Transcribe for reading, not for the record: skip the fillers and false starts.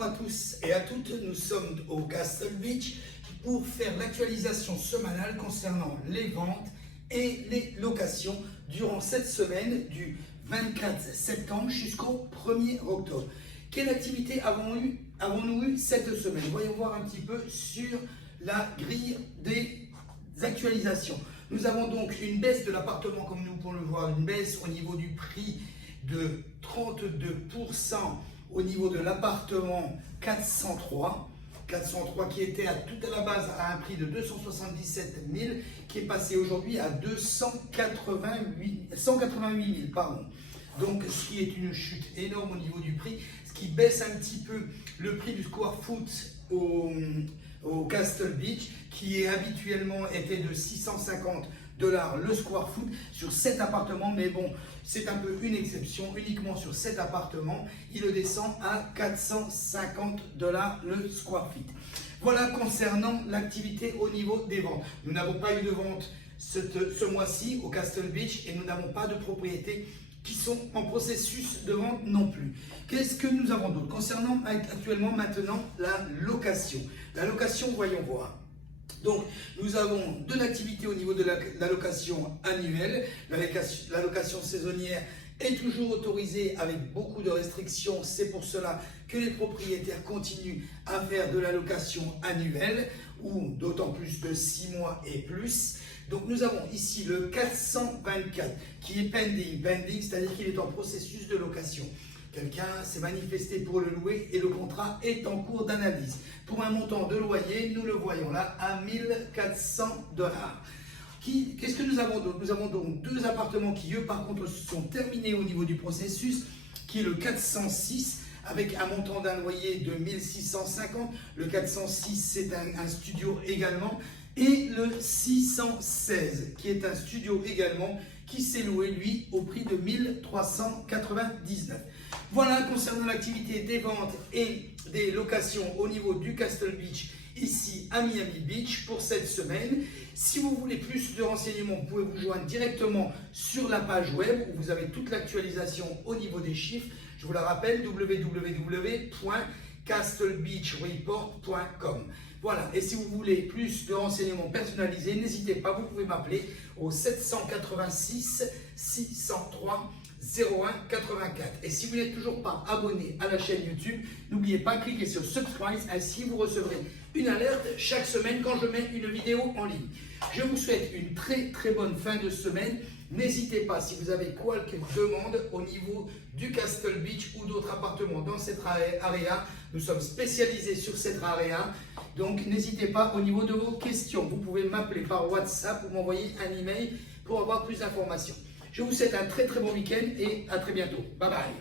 Bonjour à tous et à toutes, nous sommes au Castle Beach pour faire l'actualisation semanale concernant les ventes et les locations durant cette semaine du 24 septembre jusqu'au 1er octobre. Quelle activité avons-nous eu cette semaine? Voyons voir un petit peu sur la grille des actualisations. Nous avons donc une baisse de l'appartement, comme nous pouvons le voir, une baisse au niveau du prix de 32% au niveau de l'appartement 403 qui était tout à la base à un prix de 277 000 qui est passé aujourd'hui à 188 000 pardon. Donc ce qui est une chute énorme au niveau du prix, ce qui baisse un petit peu le prix du square foot au Castle Beach, qui habituellement était de 650 $ le square foot sur cet appartement, mais bon, c'est un peu une exception. Uniquement sur cet appartement, il le descend à 450 $ le square feet. Voilà concernant l'activité au niveau des ventes. Nous n'avons pas eu de vente ce mois-ci au Castle Beach et nous n'avons pas de propriétés qui sont en processus de vente non plus. Qu'est-ce que nous avons d'autre concernant actuellement maintenant la location? La location, voyons voir. Donc, nous avons de l'activité au niveau de la location annuelle. La location saisonnière est toujours autorisée avec beaucoup de restrictions. C'est pour cela que les propriétaires continuent à faire de la location annuelle ou d'autant plus de 6 mois et plus. Donc, nous avons ici le 424 qui est pending, c'est-à-dire qu'il est en processus de location. Quelqu'un s'est manifesté pour le louer et le contrat est en cours d'analyse. Pour un montant de loyer, nous le voyons là, à 1 400 $. Qu'est-ce que nous avons d'autre? Nous avons donc deux appartements qui, eux, par contre, sont terminés au niveau du processus, qui est le 406, avec un montant d'un loyer de 1 650. Le 406, c'est un studio également. Et le 616, qui est un studio également, qui s'est loué, lui, au prix de 1 399. Voilà concernant l'activité des ventes et des locations au niveau du Castle Beach, ici à Miami Beach pour cette semaine. Si vous voulez plus de renseignements, vous pouvez vous joindre directement sur la page web où vous avez toute l'actualisation au niveau des chiffres. Je vous la rappelle, www.castlebeachreport.com. Voilà, et si vous voulez plus de renseignements personnalisés, n'hésitez pas, vous pouvez m'appeler au 786 603 0184. Et si vous n'êtes toujours pas abonné à la chaîne YouTube, n'oubliez pas de cliquer sur Subscribe, ainsi vous recevrez une alerte chaque semaine quand je mets une vidéo en ligne. Je vous souhaite une très bonne fin de semaine. N'hésitez pas, si vous avez quelques demandes au niveau du Castle Beach ou d'autres appartements dans cette area, nous sommes spécialisés sur cette area. Donc n'hésitez pas au niveau de vos questions. Vous pouvez m'appeler par WhatsApp ou m'envoyer un email pour avoir plus d'informations. Je vous souhaite un très bon week-end et à très bientôt. Bye bye.